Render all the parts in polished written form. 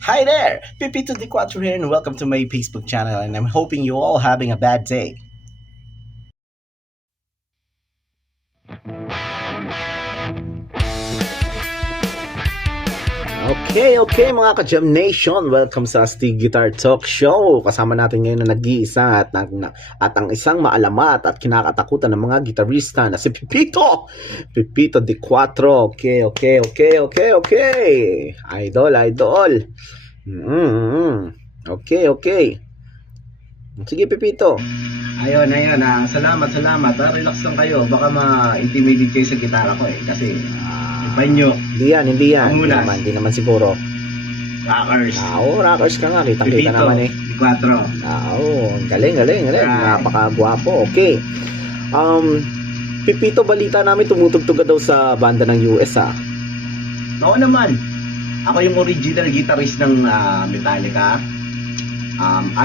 Hi there, Pipito de Quattro here, and welcome to my Facebook channel. And I'm hoping you all having a bad day. Okay mga ka-Jam Nation, welcome sa Astig Guitar Talk Show. Kasama natin ngayon na nag-iisa at ang isang maalamat at kinakatakutan ng mga gitarista na si Pipito de Quattro. Okay. Idol. Okay. Sige Pipito. Ayun. Salamat. Relax lang kayo. Baka ma-intimidate kayo sa gitara ko kasi banyo. Hindi yan. Hindi naman siguro. Rockers. Rockers ka nga. Kita naman eh. Pipito de Quattro. Galing. Napakagwapo. Okay. Pipito, balita namin tumutugtog ka daw sa banda ng US Oo naman. Ako yung original guitarist ng Metallica.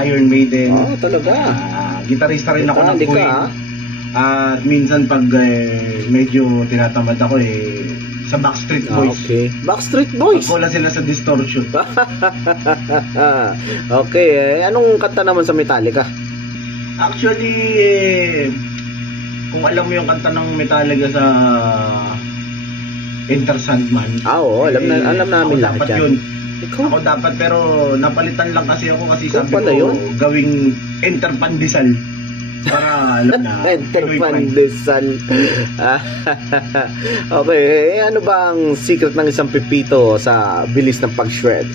Iron Maiden. Talaga. Gitarista rin ako ng Queen. At minsan pag medyo tinatamad ako sa Backstreet Boys. Okay. Backstreet Boys? Wala sila sa Distortion. Okay. Anong kanta naman sa Metallica? Actually, kung alam mo yung kanta ng Metallica sa Enter Sandman. Oo. Alam namin lahat yan. Ako dapat, pero napalitan lang kasi ako kasi sabi ko yun? gawing Enter Pandesal. Para alam na. Enter Pandesal. Okay. Ano ba ang secret ng isang Pipito sa bilis ng pag-shred?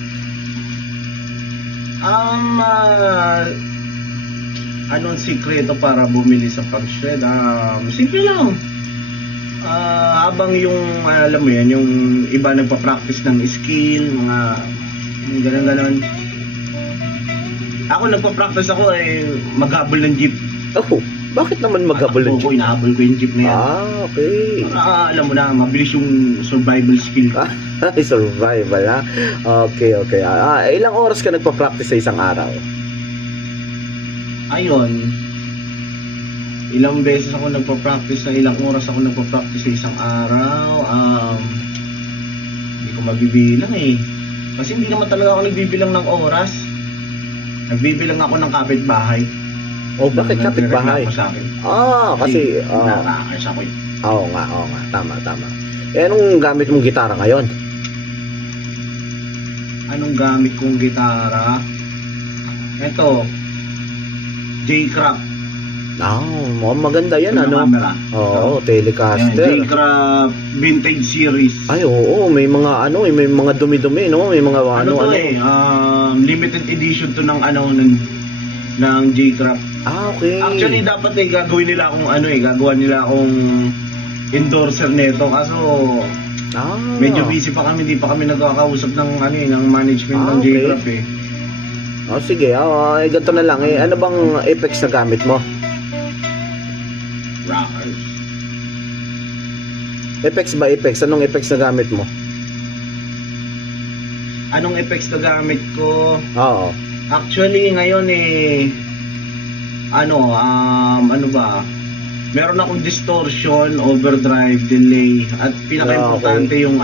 Anong sikreto para bumili sa pag-shred? Simple lang. Habang yung alam mo yan, yung iba nagpa-practice ng skill, mga ganun. Ako nagpa-practice ako maghabol ng jeep. Bakit naman maghabol ng jeep? Inahabol ko yung jeep na yan. Okay. Alam mo na, mabilis yung survival skill. Survival Okay. Ilang oras ka nagpa-practice sa isang araw? Ayun, ilang beses ako nagpa-practice, sa ilang oras ako nagpa-practice sa isang araw. Hindi ko mabibilang kasi hindi naman talaga ako nagbibilang ng oras. Nagbibilang ako ng kapitbahay. Bakit kapitbahay? Kasi nakakars ako Oo nga, tama. Anong gamit mong gitara ngayon? Anong gamit kong gitara? Ito, J-Craft. Maganda yan, camera. Telecaster. J-Craft Vintage Series. May mga may mga dumi-dumi, no? May mga limited edition to ng J-Craft. Okay. Actually dapat gagawin nila akong endorser nito, kaso medyo busy pa kami, hindi pa kami nagkakausap ng management ng J-Craft Sige, ganito na lang ano bang effects na gamit mo? Rockers. Effects? Anong effects na gamit mo? Anong effects na gamit ko? Oo. Actually ngayon ano ba? Meron akong distortion, overdrive, delay, at pinaka-importante yung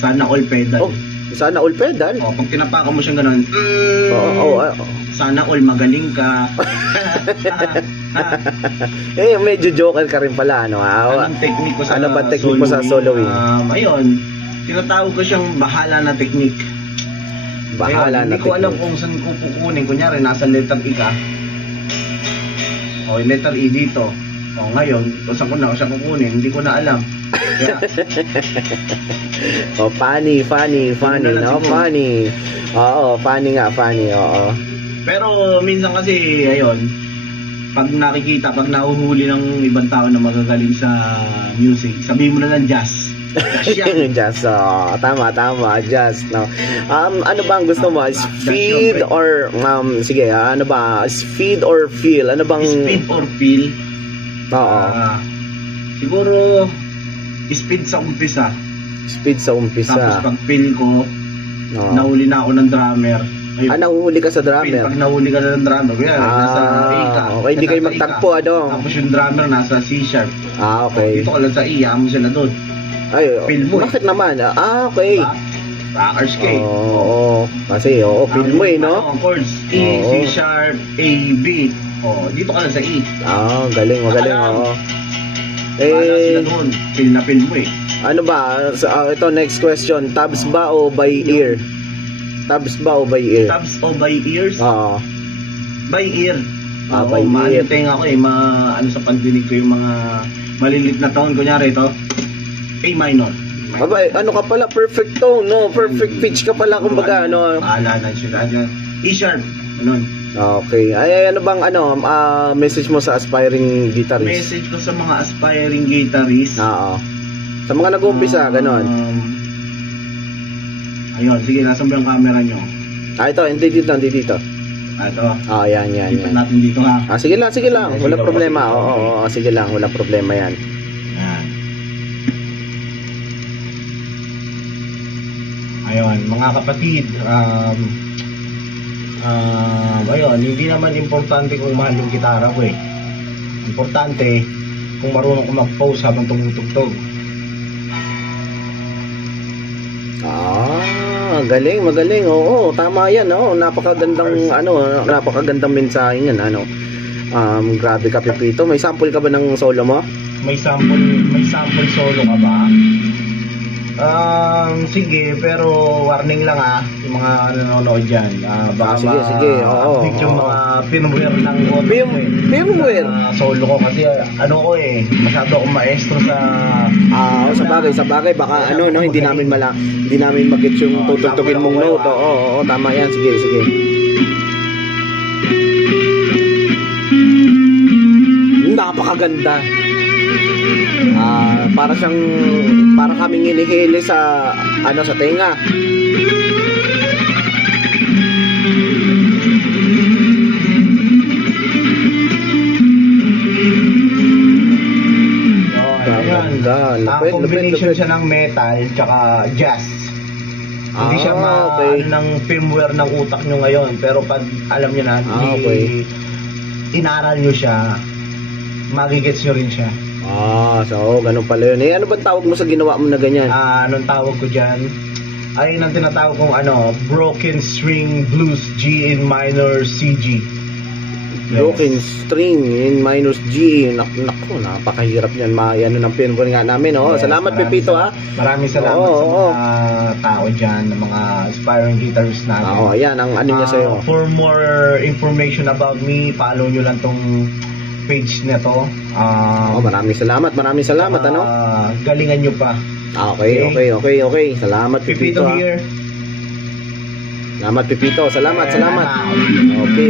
sana all pedal. Sana all pedal? Pag tinapakan mo siyang ganun, sana all magaling ka. Medyo joker ka rin pala, Anong technique ko sa ano ba technique mo sa soloing? Ayun, tinatawag ko siyang bahala na technique. Hindi ko alam kung saan ko kukunin. Kunyari, nasa letter E ka. Letter E dito. Ngayon, kung saan ko na siya kukunin, hindi ko na alam. Kaya, funny, no? Funny. Funny nga. Pero minsan kasi, pag nahuhuli ng ibang tao na magagaling sa music, sabihin mo na lang jazz. Jazz, tama, jazz, no? Ano ba ang gusto mo? Speed or, sige, ano ba? Speed or feel? Ano bang... Speed or feel? Siguro, speed sa umpisa. Tapos pag feel ko, nahuli na ako ng drummer. Nahuli ka sa drummer? Pag nahuli ka na ng drummer, nasa A ka. Okay, hindi kayo magtagpo, Tapos yung drummer nasa C sharp. Okay. Dito ka lang sa E, mo sila doon. Bakit naman? Okay. Rockers K. Oo. Kasi, feel mo eh, no? Ang chords, E, Oo. C sharp, A, B. Dito ka lang sa E. Galing, magaling, Alam. oo. Bahala sila Eh, doon. Feel na feel mo eh. ano ba? Ito, next question. Tabs ba o by ear? Tabs ba o by ear? Tabs o by ears? Oo. By ear. By ear. Maaliting ako eh. Ano sa pagdinig ko yung mga malilit na tone. Kunyari ito, A minor. Aba, ano ka pala? Perfect tone, no? Perfect pitch ka pala, kumbaga, ano? Paalanan sila dyan. E sharp. Ganun. Okay. Ay, ano bang, message mo sa aspiring guitarist? Message ko sa mga aspiring guitarist. Oo. Sa mga nag-uumpisa, ganon. Ayun, sige, nasa ba yung camera nyo? Ito, hindi dito. Ito. Yan. Lipat natin dito ha. Sige lang. Sige, Walang sige. problema. Oo, sige lang. Walang problema yan. Ayan. Ayun, mga kapatid, ayun, hindi naman importante kung mahal yung gitara ko eh. Importante kung marunong ko mag-pose habang tumutugtog. Magaling. Oo, tama yan. Napakagandang mensahe yan. Grabe ka, Pepito. May sample ka ba ng solo mo? May sample solo ka ba? Sige, pero warning lang yung mga nanonood dyan. Baka Sige. Oo. update yung mga firmware ng Firmware? Solo ko kasi masyado akong maestro sa Sa bagay baka hindi namin mag-get yung tutugtugin mong note. Oo, tama yan. Sige. Napakaganda. Para kaming inihili sa tenga. Ganda. Ang combination siya ng metal tsaka jazz. Hindi siya ng firmware ng utak nyo ngayon, pero pag alam nyo na, inaral nyo siya, magigets nyo rin siya. So ganun pala yun. Ano bang tawag mo sa ginawa mo na ganyan? Anong tawag ko dyan? Ayun ang tinatawag kong broken string blues G in minor CG. Broken string in minus G. Naku, napakahirap yan. Ng firmware nga namin. Salamat, Pepito, ha. Maraming salamat sa mga tao dyan, ng mga aspiring guitarist natin. Ayan, ang niya sa'yo. For more information about me, follow nyo lang tong page na to. Maraming salamat. Galingan nyo pa. Okay. Salamat, Pepito, ha. Here. Salamat, Pepito. Salamat. Okay.